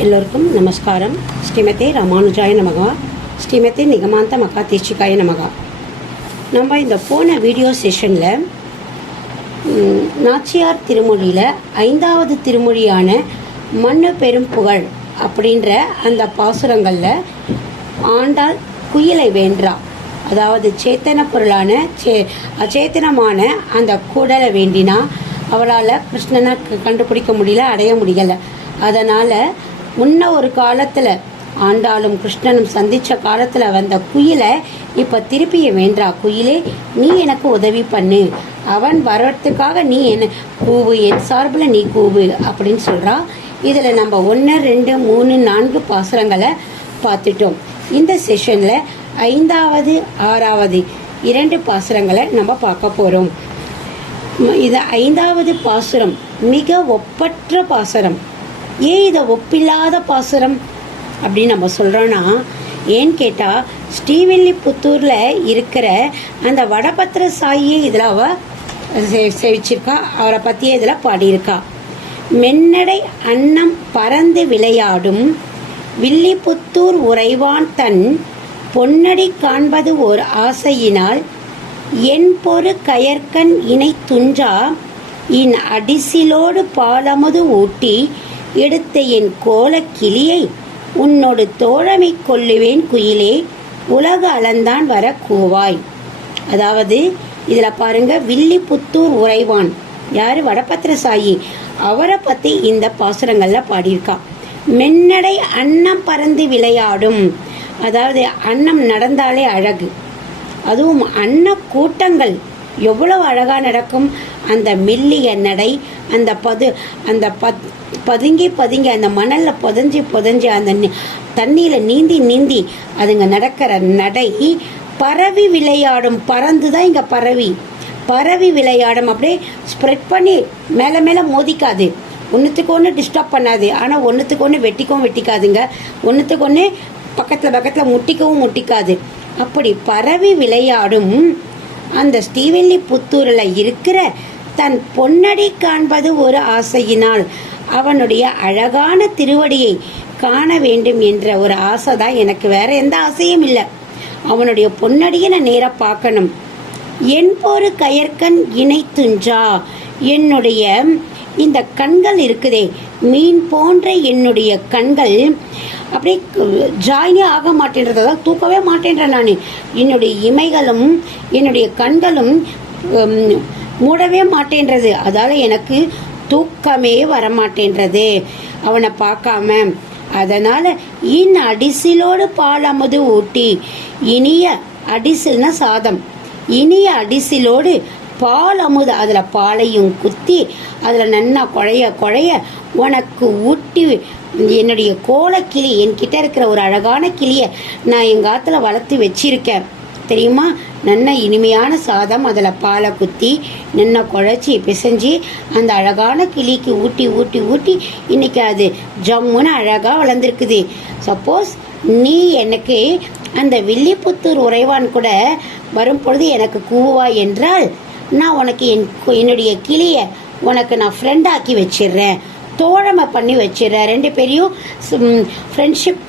எல்லோருக்கும் நமஸ்காரம். ஸ்ரீமதே ராமானுஜாய நமகா. ஸ்ரீமதே நிகமாந்த மகா தீட்சிகாய நமகா. நம்ம இந்த போன வீடியோ செஷனில் நாச்சியார் திருமொழியில் ஐந்தாவது திருமொழியான மண்ணு பெரும் புகழ் அப்படின்ற அந்த பாசுரங்களில் ஆண்டாள் குயிலை வேண்டா. அதாவது சேத்தன பொருளான சே அச்சேத்தனமான அந்த கூடலை வேண்டினா அவளால் கிருஷ்ணனை க- கண்டுபிடிக்க முடியல அடைய முடியலை. அதனால் முன்ன ஒரு காலத்தில் ஆண்டாளும் கிருஷ்ணனும் சந்தித்த காலத்தில் வந்த குயிலை இப்போ திருப்பிய வேண்டா குயிலே நீ எனக்கு உதவி பண்ணு. அவன் வரத்துக்காக நீ என்ன கூவு என் சார்பில் நீ கூவு அப்படின்னு சொல்கிறா இதில் நம்ம ஒன்று ரெண்டு மூணு நான்கு பாசுரங்களை பார்த்துட்டோம். இந்த செஷனில் ஐந்தாவது ஆறாவது இரண்டு பாசுரங்களை நம்ம பார்க்க போகிறோம் இது ஐந்தாவது பாசுரம் மிக ஒப்பற்ற பாசுரம். ஏன் இதை ஒப்பில்லாத பாசுரம் அப்படின்னு நம்ம சொல்கிறோன்னா ஏன்னு கேட்டால் ஸ்ரீவில்லிபுத்தூரில் இருக்கிற அந்த வடபத்திர சாயியை இதில் அவ செ- அவரை பற்றியே இதில் பாடியிருக்கா. மென்னடை அன்னம் பறந்து விளையாடும் வில்லிபுத்தூர் உறைவான் தன் பொன்னடி காண்பது ஓர் ஆசையினால் என் பொறு கயற்கண் இணை துஞ்சா இன் அடிசிலோடு பாலமுது ஊட்டி எடுத்த என் கோலக் கிளியை உன்னோடு தோழமை கொள்ளுவேன் குயிலே உலக அளந்தான் வர கூவாய். அதாவது இதில் பாருங்க வில்லிபுத்தூர் உறைவான். யார்? வடபத்திர சாயி. அவரை பற்றி இந்த பாசுரங்களில் பாடியிருக்கா. மென்னடை அன்னம் பறந்து விளையாடும். அதாவது அன்னம் நடந்தாலே அழகு. அதுவும் அன்ன கூட்டங்கள். எவ்வளவு அழகாக நடக்கும். அந்த மெல்லிய நடை அந்த பது அந்த பத் பதுங்கி பதுங்கி அந்த மணலில் புதஞ்சி புதஞ்சி அந்த தண்ணியில் நீந்தி நீந்தி அதுங்க நடக்கிற நடை பரவி விளையாடும். பறந்து தான் இங்கே பரவி. பரவி விளையாடும். அப்படியே ஸ்ப்ரெட் பண்ணி மேலே மேலே மோதிக்காது. ஒன்றுத்துக்கு ஒன்று டிஸ்டர்ப் பண்ணாது. ஆனால் ஒன்றுத்துக்கு ஒன்று வெட்டிக்கவும் வெட்டிக்காதுங்க. ஒன்றுத்துக்கு ஒன்று பக்கத்தில் பக்கத்தில் முட்டிக்கவும் முட்டிக்காது. அப்படி பரவி விளையாடும் அந்த ஸ்ரீவெல்லி புத்தூரில் இருக்கிற தன் பொன்னடி காண்பது ஒரு ஆசையினால். அவனுடைய அழகான திருவடியை காண வேண்டும் என்ற ஒரு ஆசை தான் எனக்கு. வேற எந்த ஆசையும் இல்லை. அவனுடைய பொன்னடியை நான் நேராக பார்க்கணும். என் போரு கயற்கண் இணைத்துஞ்சா? என்னுடைய இந்த கண்கள் இருக்குதே. மீன் போன்ற என்னுடைய கண்கள் அப்படியே ஜாயினே ஆக மாட்டேன்றது தூக்கவே மாட்டேன்றேன் நான். என்னுடைய இமைகளும் என்னுடைய கண்களும் மூடவே மாட்டேன்றது. அதால் எனக்கு தூக்கமே வரமாட்டேன்றது. அவனை பார்க்காம. அதனால் இன் அடிசிலோடு பால் அமுது ஊட்டி. இனிய அடிசில்னா சாதம். இனிய அடிசிலோடு பால் அமுது அதில் பாலையும் குத்தி அதில் நன்னா குழைய குழைய உனக்கு ஊட்டி என்னுடைய கோலக்கிளி என்கிட்ட இருக்கிற ஒரு அழகான கிளியை நான் எங்கள் ஆற்றுல வளர்த்து வச்சிருக்கேன். தெரியுமா? நல்ல இனிமையான சாதம் அதில் பாலை குத்தி நின்ன குழச்சி பிசைஞ்சு அந்த அழகான கிளிக்கு ஊட்டி ஊட்டி ஊட்டி இன்னைக்கு அது ஜம்முன்னு அழகாக வளர்ந்துருக்குது. சப்போஸ் நீ எனக்கு அந்த வில்லிபுத்தூர் உறைவான் கூட வரும் பொழுது எனக்கு கூவா என்றால் நான் உனக்கு என் என்னுடைய கிளியை உனக்கு நான் ஃப்ரெண்டாக்கி வச்சிடுறேன். தோழமை பண்ணி வச்சிடுறேன். ரெண்டு பேரையும் ஃப்ரெண்ட்ஷிப்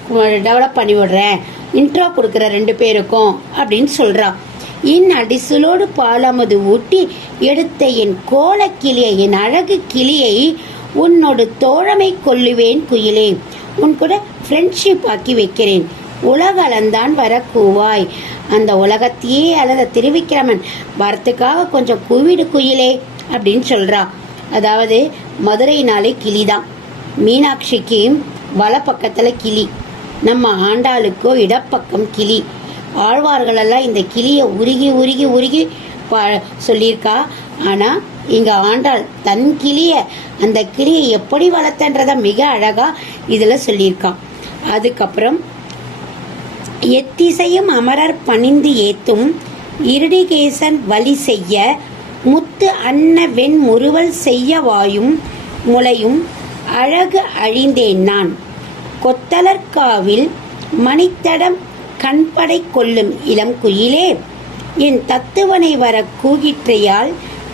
டெவலப் பண்ணி விடுறேன். இன்ட்ரோ கொடுக்குற ரெண்டு பேருக்கும் அப்படின்னு சொல்கிறான் இன் அடிசலோடு பாலமது ஊட்டி எடுத்த என் கோலக்கிளியை என் அழகு கிளியை உன்னோடு தோழமை கொள்ளுவேன் குயிலே. உன் கூட ஃப்ரெண்ட்ஷிப் ஆக்கி வைக்கிறேன். உலக அளந்தான் வர கூவாய் அந்த உலகத்தையே அழத திருவிக்கிரமன் வரத்துக்காக கொஞ்சம் குவிடு குயிலே அப்படின்னு சொல்றா. அதாவது மதுரைனாலே கிளி தான் மீனாட்சிக்கு வல பக்கத்தில் கிளி. நம்ம ஆண்டாளுக்கோ இடப்பக்கம் கிளி. ஆழ்வார்களெல்லாம் இந்த கிளியை உருகி உருகி உருகி பா சொல்லியிருக்கா. ஆனால் இங்கே ஆண்டாள் தன் கிளியை அந்த கிளியை எப்படி வளர்த்தன்றதை மிக அழகாக இதில் சொல்லியிருக்கான் அதுக்கப்புறம் எத்திசையும் அமரர் பணிந்து ஏத்தும் இருடிகேசன் வழி செய்ய முத்து அன்ன வெண் முறுவல் செய்ய வாயும் முளையும் அழகு அழிந்தேன் நான். கொத்தலர்காவில் மணித்தடம் கண்படை கொல்லும் இளம் குயிலே. என் தத்துவனை வர கூகிற்றையால்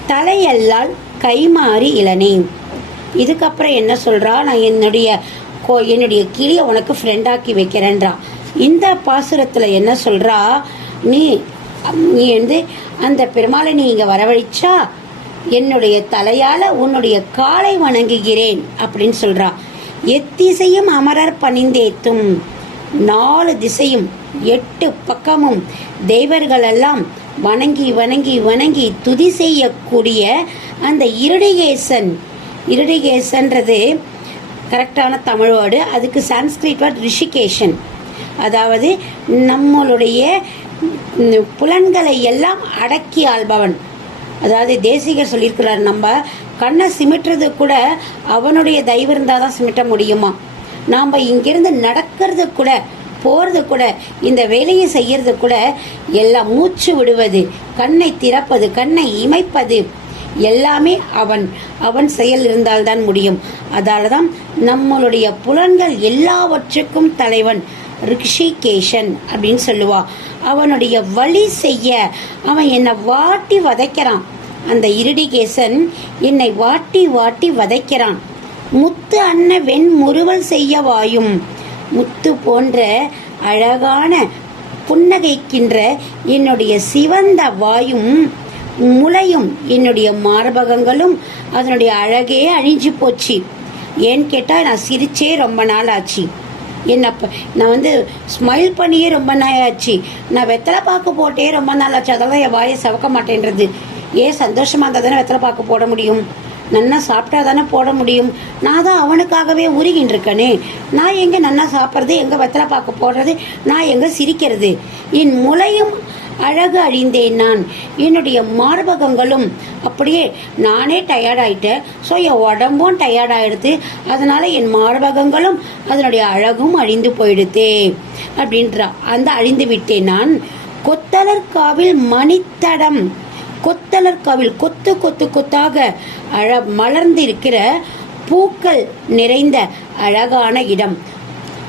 தலையல்லால் கைமாறி இளனே இதுக்கப்புறம் என்ன சொல்றா? நான் என்னுடைய கோ என்னுடைய கிளியை உனக்கு ஃப்ரெண்டாக்கி வைக்கிறேன்றா. இந்த பாசுரத்தில் என்ன சொல்றா? நீ நீ வந்து அந்த பெருமாளை நீ இங்கே வரவழைச்சா? என்னுடைய தலையால உன்னுடைய காலை வணங்குகிறேன் அப்படின்னு சொல்றா. எத்திசையும் அமரர் பணிந்தேத்தும். நாலு திசையும் எட்டு பக்கமும் தெய்வர்களெல்லாம் வணங்கி வணங்கி வணங்கி துதி செய்யக்கூடிய அந்த இருடிகேசன். இருடிகேசன்றது கரெக்டான தமிழ் வேர்டு. அதுக்கு சான்ஸ்கிரிட் வேர்ட் ரிஷிகேஷன் அதாவது நம்மளுடைய புலன்களை எல்லாம் அடக்கி ஆள்பவன். அதாவது தேசிகர் சொல்லியிருக்கிறார் நம்ம கண்ணை சிமிட்டுறது கூட அவனுடைய தயவு இருந்தால் தான் சிமிட்ட முடியுமா? நாம் இங்கிருந்து நடக்கிறது கூட போகிறது கூட இந்த வேலையை செய்யறது கூட எல்லாம் மூச்சு விடுவது கண்ணை திறப்பது கண்ணை இமைப்பது எல்லாமே அவன் அவன் செயல் இருந்தால்தான் முடியும். அதால தான் நம்மளுடைய புலன்கள் எல்லாவற்றுக்கும் தலைவன். ரிஷிகேஷன் அப்படின்னு சொல்லுவா. அவனுடைய வழி செய்ய அவன் என்னை வாட்டி வதைக்கிறான். அந்த இருடிகேசன் என்னை வாட்டி வாட்டி வதைக்கிறான். முத்து அன்ன வெண் முறுவல் செய்ய வாயும். முத்து போன்ற அழகான புன்னகைக்கின்ற என்னுடைய சிவந்த வாயும் முளையும் என்னுடைய மார்பகங்களும் அதனுடைய அழகே அழிஞ்சு போச்சு. ஏன்னு கேட்டால் நான் சிரிச்சே ரொம்ப நாள் ஆச்சு என்ன நான் வந்து ஸ்மைல் பண்ணியே ரொம்ப நாள் ஆச்சு நான் வெத்தலை பாக்கு போட்டே ரொம்ப நாள் ஆச்சு அதெல்லாம் என் வாயை சவக்க மாட்டேன்றது. ஏன் சந்தோஷமாக இருந்தால் தானே வெத்தலை பாக்கு போட முடியும்? நன்னா சாப்பிட்டா தானே போட முடியும்? நான் தான் அவனுக்காகவே உருகின்னு இருக்கனே நான் எங்கே நன்னா சாப்பிட்றது எங்கே வெத்தலை பாக்கு போடுறது நான் எங்கே சிரிக்கிறது? என் முளையும் அழகு அழிந்தேன் நான். என்னுடைய மார்பகங்களும் அப்படியே நானே டயர்டாயிட்டேன் ஸோ என் உடம்பும் டயர்டாயிடுது அதனால் என் மார்பகங்களும் அதனுடைய அழகும் அழிந்து போயிடுதே அப்படின்றா அந்த அழிந்து விட்டேன் நான். கொத்தலர்காவில் மணித்தடம். கொத்தலர்காவில் கொத்து கொத்து கொத்தாக அழ மலர்ந்திருக்கிற பூக்கள் நிறைந்த அழகான இடம்.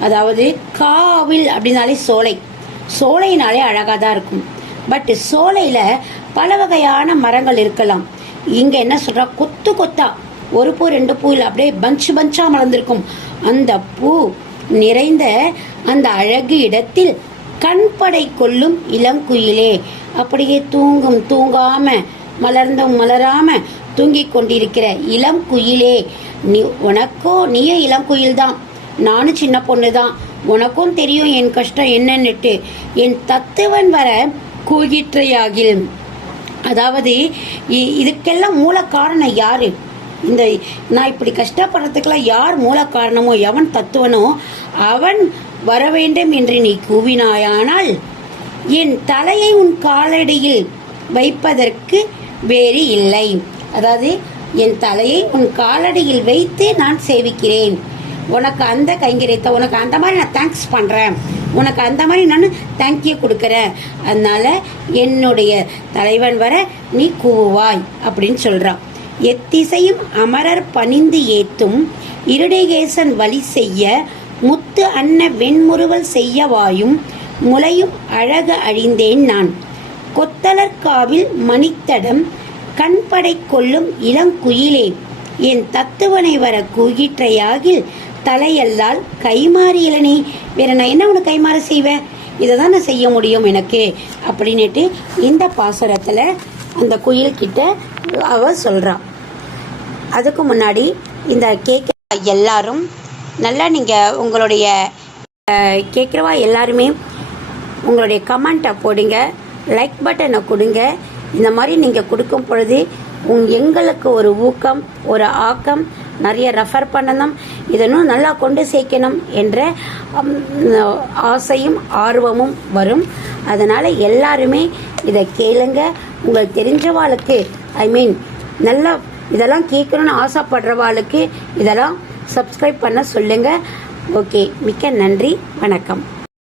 அதாவது காவில் அப்படின்னாலே சோலை. சோலையினாலே அழகாக தான் இருக்கும். பட் சோலையில் பல வகையான மரங்கள் இருக்கலாம். இங்கே என்ன சொல்கிறா கொத்து கொத்தா. ஒரு பூ ரெண்டு பூ இல்லை அப்படியே பஞ்ச் பஞ்சாக மலர்ந்திருக்கும். அந்த பூ நிறைந்த அந்த அழகு இடத்தில் கண்படை கொள்ளும் இளங்குயிலே. அப்படியே தூங்கும் தூங்காம மலர்ந்தும் மலராம தூங்கிக் கொண்டிருக்கிற இளம் குயிலே நீ உனக்கோ நீயும் இளம் குயில் தான் நானும் சின்ன பொண்ணு தான் உனக்கும் தெரியும் என் கஷ்டம் என்னன்னுட்டு. என் தத்துவன் வர கூகிற்றையாகில் அதாவது இ- இதுக்கெல்லாம் மூல காரணம் யாரு? இந்த நான் இப்படி கஷ்டப்படுறதுக்கெல்லாம் யார் மூல காரணமோ எவன் தத்துவனோ அவன் வர வேண்டும் என்று நீ கூவினாயானால் என் தலையை உன் காலடியில் வைப்பதற்கு வேறு இல்லை. அதாவது என் தலையை உன் காலடியில் வைத்து நான் சேவிக்கிறேன். உனக்கு அந்த கைங்கரியத்தை உனக்கு அந்த மாதிரி நான் தேங்க்ஸ் பண்ணுறேன் உனக்கு அந்த மாதிரி நான் தேங்க்யூ கொடுக்குறேன். அதனால என்னுடைய தலைவன் வர நீ கூவாய் அப்படின்னு சொல்கிறான் எத்திசையும் அமரர் பணிந்து ஏத்தும் இருடிகேசன் வழி செய்ய முத்து அன்ன வெண்முறுவல் செய்ய வாயும் முளையும் அழகு அழிந்தேன் நான். கொத்தலர்காவில் மணித்தடம் கண்படை கொள்ளும் இளங்குயிலே. என் தத்துவனை வர கூகிற்றையாகில் தலையல்லால் கைமாறியலனே வேற நான் என்ன உனக்கு கைமாற செய்வேன் இதை தான் நான் செய்ய முடியும் எனக்கு. அப்படின்னுட்டு இந்த பாசுரத்தில் அந்த குயில்கிட்ட அவ சொல்கிறான் அதுக்கு முன்னாடி இந்த கேட்க எல்லாரும் நல்லா நீங்கள் உங்களுடைய கேட்குறவா எல்லாருமே உங்களுடைய கமெண்ட்டை போடுங்க லைக் பட்டனை கொடுங்க. இந்த மாதிரி நீங்கள் கொடுக்கும் பொழுது உங் எங்களுக்கு ஒரு ஊக்கம் ஒரு ஆக்கம் நிறைய ரெஃபர் பண்ணணும் இதனும் நல்லா கொண்டு சேர்க்கணும் என்ற ஆசையும் ஆர்வமும் வரும். அதனால் எல்லாருமே இதை கேளுங்க. உங்களுக்கு தெரிஞ்சவாளுக்கு ஐ மீன் நல்லா இதெல்லாம் கேட்கணும்னு ஆசைப்படுறவாளுக்கு இதெல்லாம் சப்ஸ்கிரைப் பண்ண சொல்லுங்கள் ஓகே மிக்க நன்றி வணக்கம்.